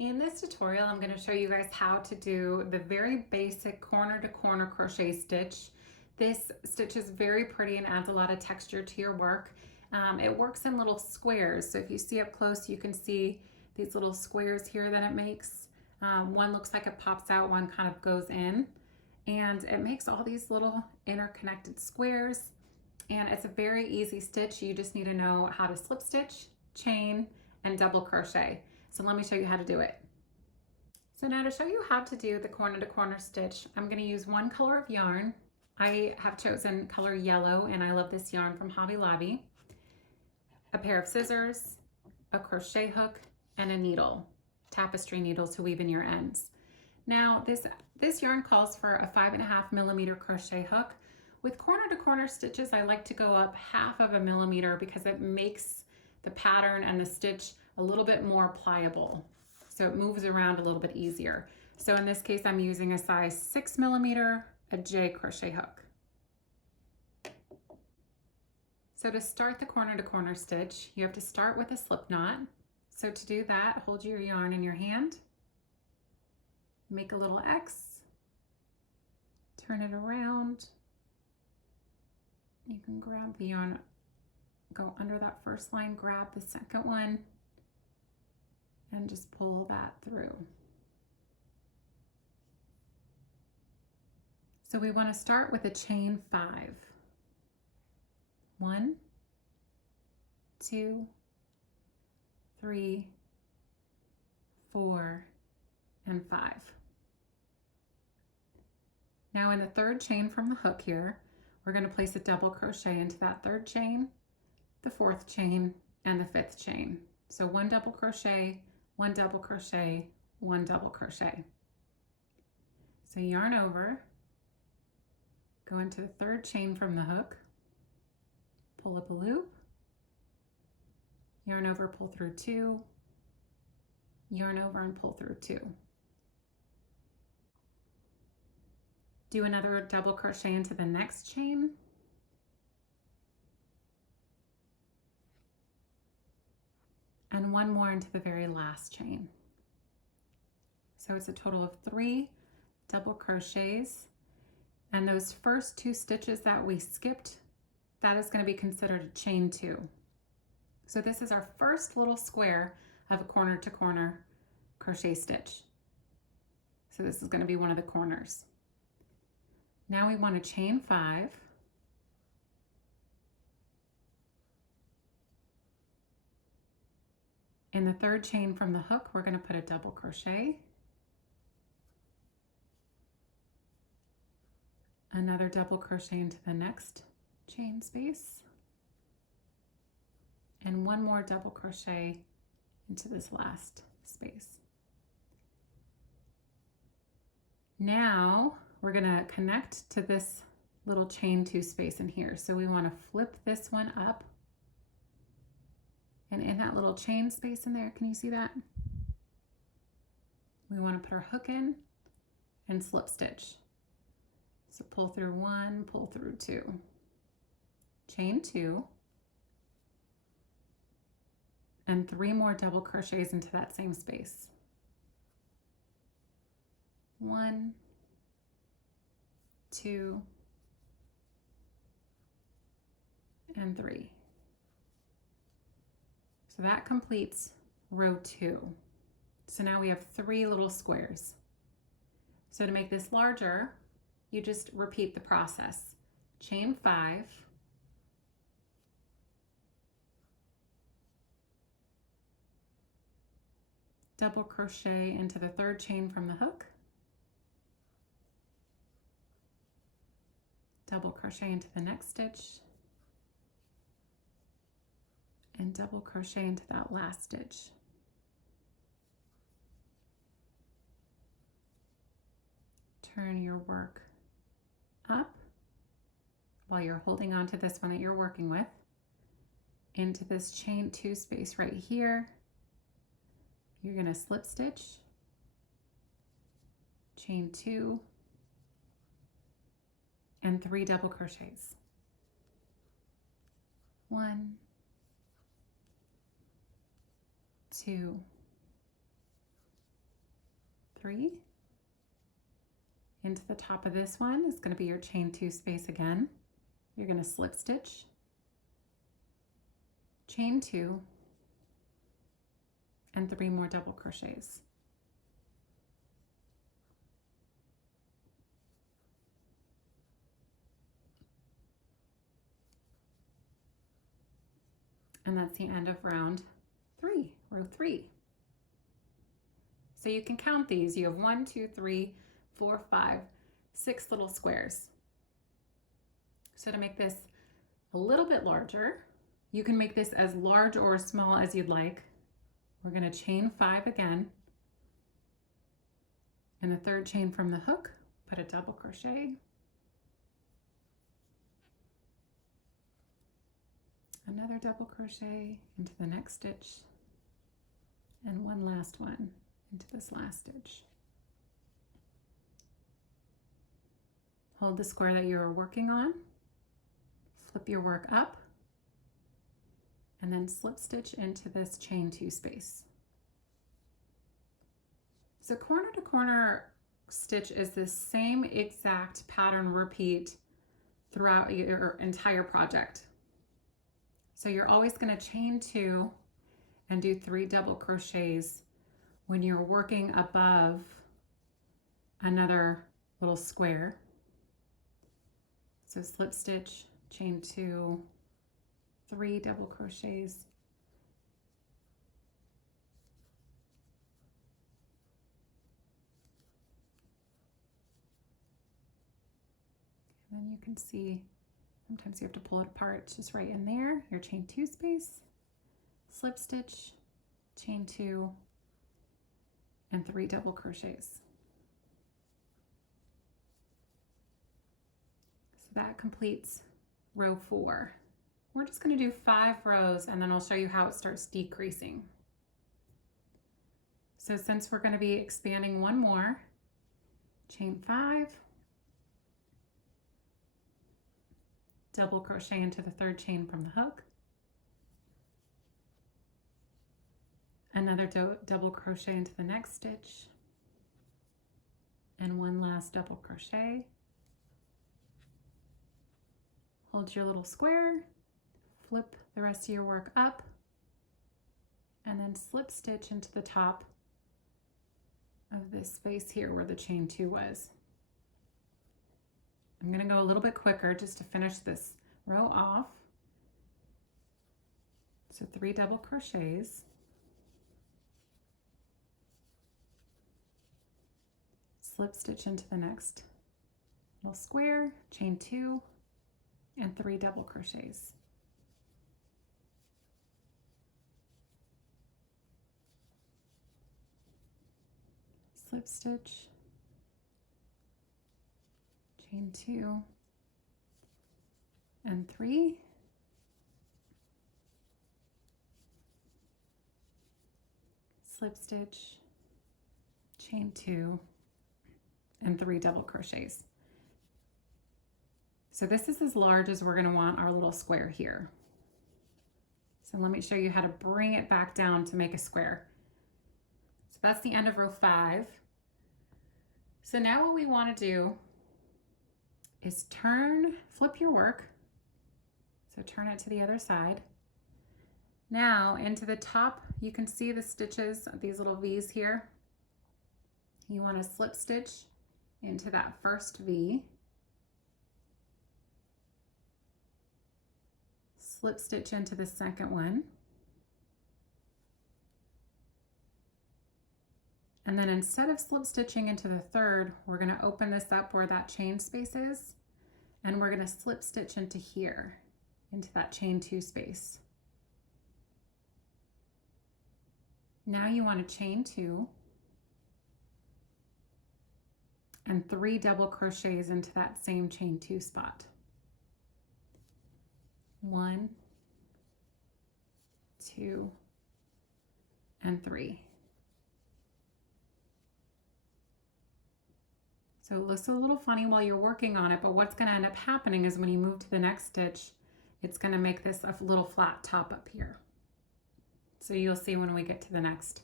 In this tutorial, I'm going to show you guys how to do the very basic corner to corner crochet stitch. This stitch is very pretty and adds a lot of texture to your work. It works in little squares. So if you see up close, you can see these little squares here that it makes. One looks like it pops out, one kind of goes in. And it makes all these little interconnected squares. And it's a very easy stitch. You just need to know how to slip stitch, chain, and double crochet. So let me show you how to do it. So now to show you how to do the corner to corner stitch, I'm going to use one color of yarn. I have chosen color yellow and I love this yarn from Hobby Lobby. A pair of scissors, a crochet hook, and a needle, tapestry needle to weave in your ends. Now this yarn calls for a 5.5 millimeter crochet hook. With corner to corner stitches, I like to go up 1/2 millimeter because it makes the pattern and the stitch a little bit more pliable. So it moves around a little bit easier. So in this case, I'm using a size 6 millimeter, a J crochet hook. So to start the corner to corner stitch, you have to start with a slip knot. So to do that, hold your yarn in your hand, make a little X, turn it around. You can grab the yarn, go under that first line, grab the second one, and just pull that through. So we want to start with a chain 5. 1, 2, 3, 4, and 5. Now in the third chain from the hook here, we're going to place a double crochet into that third chain, the fourth chain, and the fifth chain. So 1 double crochet, 1 double crochet, 1 double crochet. So yarn over, go into the third chain from the hook, pull up a loop, yarn over, pull through 2, yarn over and pull through 2. Do another double crochet into the next chain. And 1 more into the very last chain. So it's a total of 3 double crochets. And those first 2 stitches that we skipped, that is going to be considered a chain 2. So this is our first little square of a corner to corner crochet stitch. So this is going to be one of the corners. Now we want to chain 5. In the third chain from the hook, we're going to put a double crochet, another double crochet into the next chain space, and 1 more double crochet into this last space. Now we're going to connect to this little chain 2 space in here. So we want to flip this one up. And in that little chain space in there, can you see that? We want to put our hook in and slip stitch. So pull through 1, pull through 2. Chain 2. And 3 more double crochets into that same space. 1, 2, and 3. So that completes row 2. So now we have 3 little squares. So to make this larger, you just repeat the process. Chain 5, double crochet into the third chain from the hook, double crochet into the next stitch, and double crochet into that last stitch. Turn your work up while you're holding on to this one that you're working with into this chain 2 space right here. You're going to slip stitch, chain 2, and 3 double crochets. 1, 2, 3. Into the top of this one is going to be your chain 2 space again. You're going to slip stitch, chain 2, and 3 more double crochets. And that's the end of round 3, row 3. So you can count these. You have 1, 2, 3, 4, 5, 6 little squares. So to make this a little bit larger, you can make this as large or as small as you'd like. We're going to chain 5 again. In the third chain from the hook, put a double crochet. Another double crochet into the next stitch, and one last one into this last stitch. Hold the square that you're working on, flip your work up, and then slip stitch into this chain 2 space. So corner to corner stitch is the same exact pattern repeat throughout your entire project. So you're always going to chain 2 and do 3 double crochets when you're working above another little square. So slip stitch, chain 2, 3 double crochets, and then you can see sometimes you have to pull it apart. It's just right in there, your chain 2 space, slip stitch, chain 2, and 3 double crochets. So that completes row 4. We're just going to do 5 rows and then I'll show you how it starts decreasing. So since we're going to be expanding one more, chain 5, double crochet into the third chain from the hook, another double crochet into the next stitch, and one last double crochet. Hold your little square, flip the rest of your work up, and then slip stitch into the top of this space here where the chain 2 was. I'm going to go a little bit quicker just to finish this row off. So 3 double crochets, slip stitch into the next little square, chain 2, and 3 double crochets. Slip stitch, chain 2, and 3, slip stitch, chain 2, and 3 double crochets. So this is as large as we're going to want our little square here. So let me show you how to bring it back down to make a square. So that's the end of row 5. So now what we want to do is flip your work. So turn it to the other side. Now into the top, you can see the stitches, these little V's here. You want to slip stitch into that first V, slip stitch into the second one, and then instead of slip stitching into the third, we're going to open this up where that chain space is, and we're going to slip stitch into here, into that chain 2 space. Now you want to chain 2 and 3 double crochets into that same chain 2 spot. 1, 2, and 3. So it looks a little funny while you're working on it, but what's going to end up happening is when you move to the next stitch, it's going to make this a little flat top up here. So you'll see when we get to the next.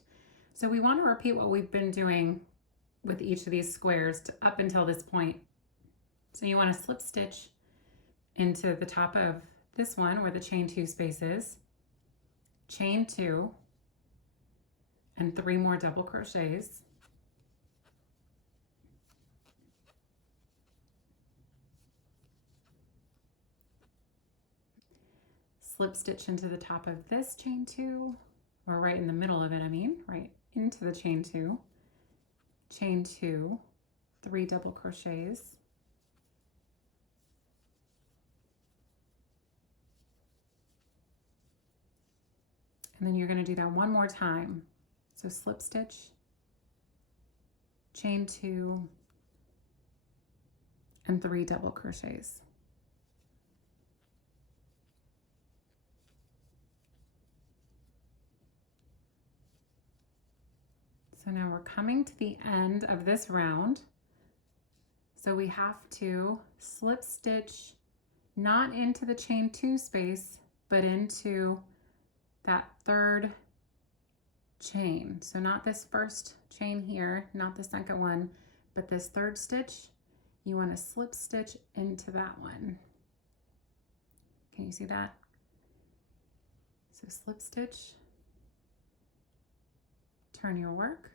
So we want to repeat what we've been doing with each of these squares up until this point. So you want to slip stitch into the top of this one where the chain 2 space is, chain 2, and 3 more double crochets. Slip stitch into the top of this chain 2, or right in the middle of it, I mean, right into the chain 2, chain 2, 3 double crochets, and then you're going to do that one more time. So slip stitch, chain 2, and 3 double crochets. So now we're coming to the end of this round. So we have to slip stitch not into the chain 2 space, but into that third chain. So not this first chain here, not the second one, but this third stitch. You want to slip stitch into that one. Can you see that? So slip stitch, turn your work,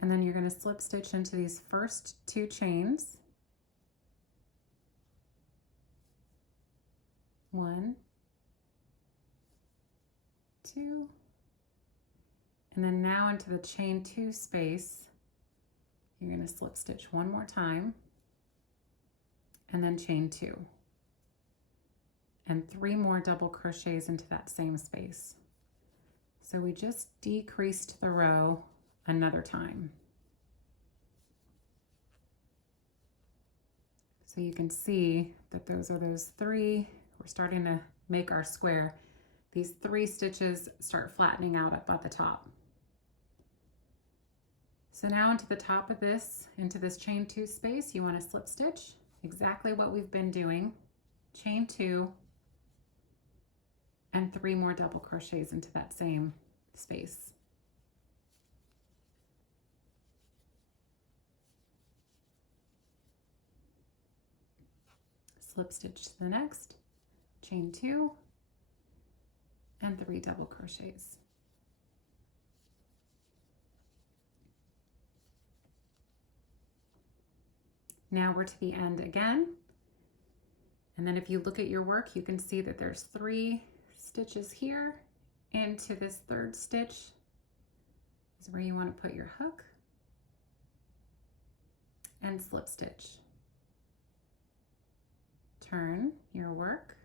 and then you're going to slip stitch into these first 2 chains. 1, 2, and then now into the chain 2 space, you're going to slip stitch one more time, and then chain 2, and 3 more double crochets into that same space. So we just decreased the row another time. So you can see that those are those 3. We're starting to make our square. These 3 stitches start flattening out up at the top. So now into the top of this, into this chain 2 space, you want to slip stitch exactly what we've been doing. Chain 2, and 3 more double crochets into that same space. Slip stitch to the next, chain 2, and 3 double crochets. Now we're to the end again. And then if you look at your work, you can see that there's 3 stitches here. Into this third stitch is where you want to put your hook, and slip stitch. Turn your work,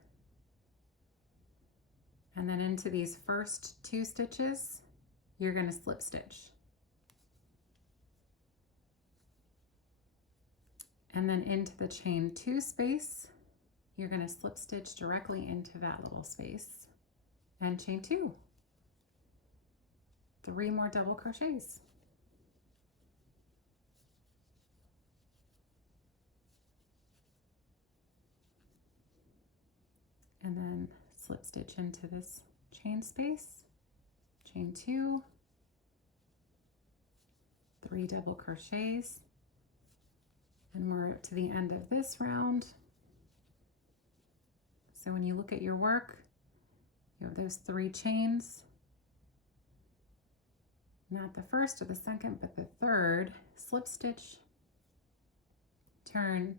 and then into these first 2 stitches, you're going to slip stitch. And then into the chain 2 space, you're going to slip stitch directly into that little space, and chain 2. 3 more double crochets. And then slip stitch into this chain space, chain 2, 3 double crochets, and we're to the end of this round. So when you look at your work, you have those 3 chains, not the first or the second, but the third. Slip stitch, turn,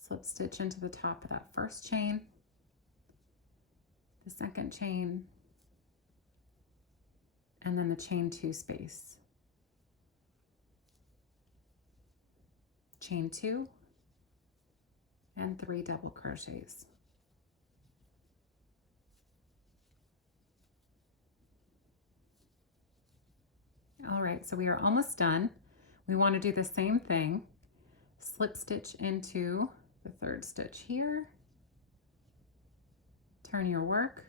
slip stitch into the top of that first chain, the second chain, and then the chain 2 space. Chain 2, and 3 double crochets. All right, so we are almost done. We want to do the same thing. Slip stitch into the third stitch here. Turn your work.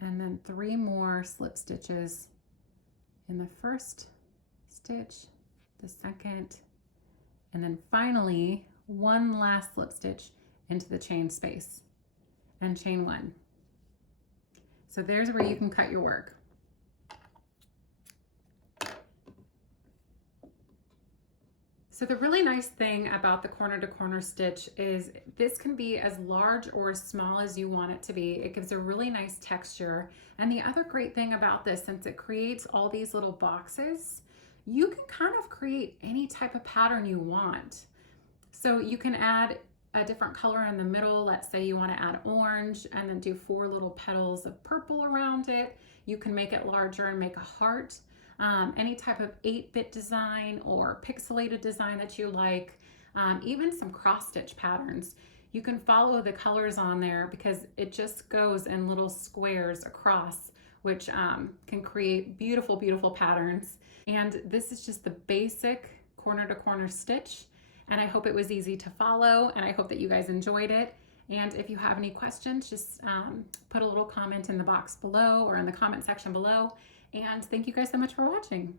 And then 3 more slip stitches in the first stitch, the second, and then finally 1 last slip stitch into the chain space and chain 1. So there's where you can cut your work. So the really nice thing about the corner to corner stitch is this can be as large or as small as you want it to be. It gives a really nice texture. And the other great thing about this, since it creates all these little boxes, you can kind of create any type of pattern you want. So you can add a different color in the middle. Let's say you want to add orange and then do 4 little petals of purple around it. You can make it larger and make a heart. Any type of 8-bit design or pixelated design that you like, even some cross stitch patterns. You can follow the colors on there because it just goes in little squares across, which can create beautiful, beautiful patterns. And this is just the basic corner to corner stitch. And I hope it was easy to follow, and I hope that you guys enjoyed it. And if you have any questions, just put a little comment in the box below or in the comment section below. And thank you guys so much for watching.